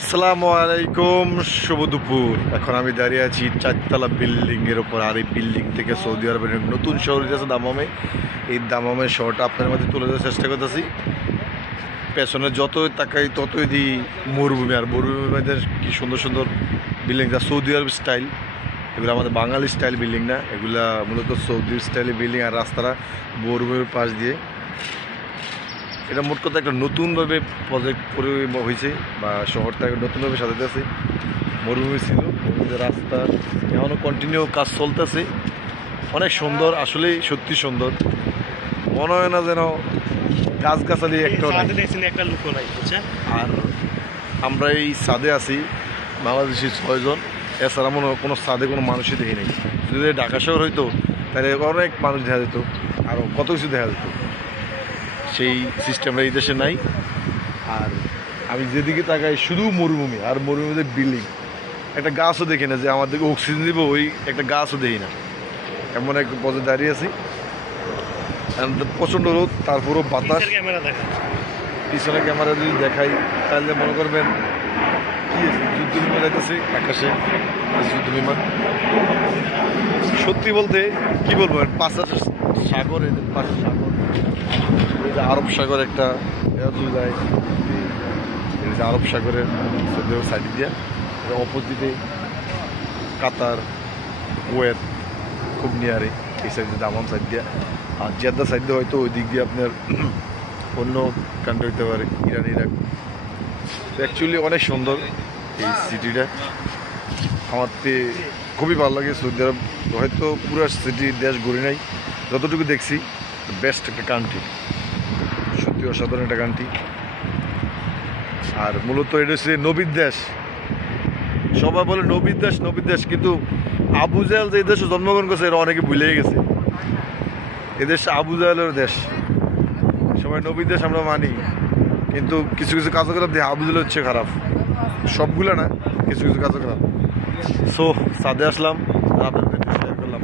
আসসালামু আলাইকুম, শুভ দুপুর। এখন আমি দাঁড়িয়ে আছি 4তলা বিল্ডিংয়ের ওপর। আর এই বিল্ডিং থেকে সৌদি আরবের নতুন শহর আছে দামামে। এই দামামের শহরটা আপনার মধ্যে তুলে ধরার চেষ্টা করতেছি। পেছনে যতই তাকাই ততই দিই মরুভূমি, আর মরুভূমির মধ্যে কী সুন্দর সুন্দর বিল্ডিং, যা সৌদি আরব স্টাইল। এগুলো আমাদের বাঙালি স্টাইল বিল্ডিং না, এগুলা মূলত সৌদি স্টাইলের বিল্ডিং। আর রাস্তাটা মরুভূমির পাশ দিয়ে। এটা মোট কথা একটা নতুনভাবে প্রজেক্ট করে হয়েছে, বা শহরটাকে নতুনভাবে সাজাতে আছে। মরুভূমি ছিল, মরুভূমির রাস্তা এখনও কন্টিনিউ কাজ চলতেছে। অনেক সুন্দর, আসলেই সত্যি সুন্দর। মনে হয় না যেন গাছগাছালি একটা লুক নাই। আর আমরা এই ছাদে আছি বাংলাদেশি 6 জন, এছাড়া মনে কোনো ছাদে কোনো মানুষই দেখি নাই। যদি ঢাকা শহর হইতো তাহলে অনেক মানুষ দেখা যেত, আরও কত কিছু দেখা যেত। সেই সিস্টেমটা এই দেশে নাই। আর আমি যেদিকে তাকাই শুধু মরুভূমি, আর মরুভূমিতে বিল্ডিং। একটা গাছও দেখি না যে আমার দিকে অক্সিজেন দিব, ওই একটা গাছও দেখি না। এমন এক পথে দাঁড়িয়ে আছি, প্রচণ্ড রোদ, তারপরও বাতাস। পিছনে ক্যামেরা যদি দেখাই তাহলে মনে করবেন কি যুদ্ধ বিমান যাইতেছে আকাশে, যুদ্ধ বিমান। সত্যি বলতে কি বলবো, পাশে সাগর, এদের পাশে সাগর, আরব সাগর একটা যায়, আরব সাগরের সাইড দিয়া। অপোজিটে কাতার, কুয়েত, খুব নিয়ারে এই সাইডে দামাম সাইড দিয়া। আর জেদ্দা সাইড দিয়ে হয়তো ওই দিক দিয়ে আপনার অন্য কান্ট্রি হইতে পারে, ইরান, ইরাক। অ্যাকচুয়ালি অনেক সুন্দর এই সিটিটা। আমার খুবই ভালো লাগে সৌদি আরব। হয়তো পুরো সিটি দেশ ঘুরি নাই, যতটুকু দেখছি বেস্ট একটা কান্ট্রি, সত্যি অসাধারণ একটা কান্ট্রি। আর মূলত এটা হচ্ছে নবীর দেশ। সবাই বলে নবীর দেশ, নবীর দেশ, কিন্তু আবু জাহেল যে দেশে জন্মগ্রহণ করছে এরা অনেকে ভুলেই গেছে। এদেশ আবু জাহেলের দেশ। সবাই নবীর দেশ আমরা মানি, কিন্তু কিছু কিছু কার্যকলাপ দিয়ে আবু জাহেল হচ্ছে খারাপ। সবগুলো না, কিছু কিছু কার্যকলাপ। সো সাদে আসলাম, আপনাদের শেয়ার করলাম।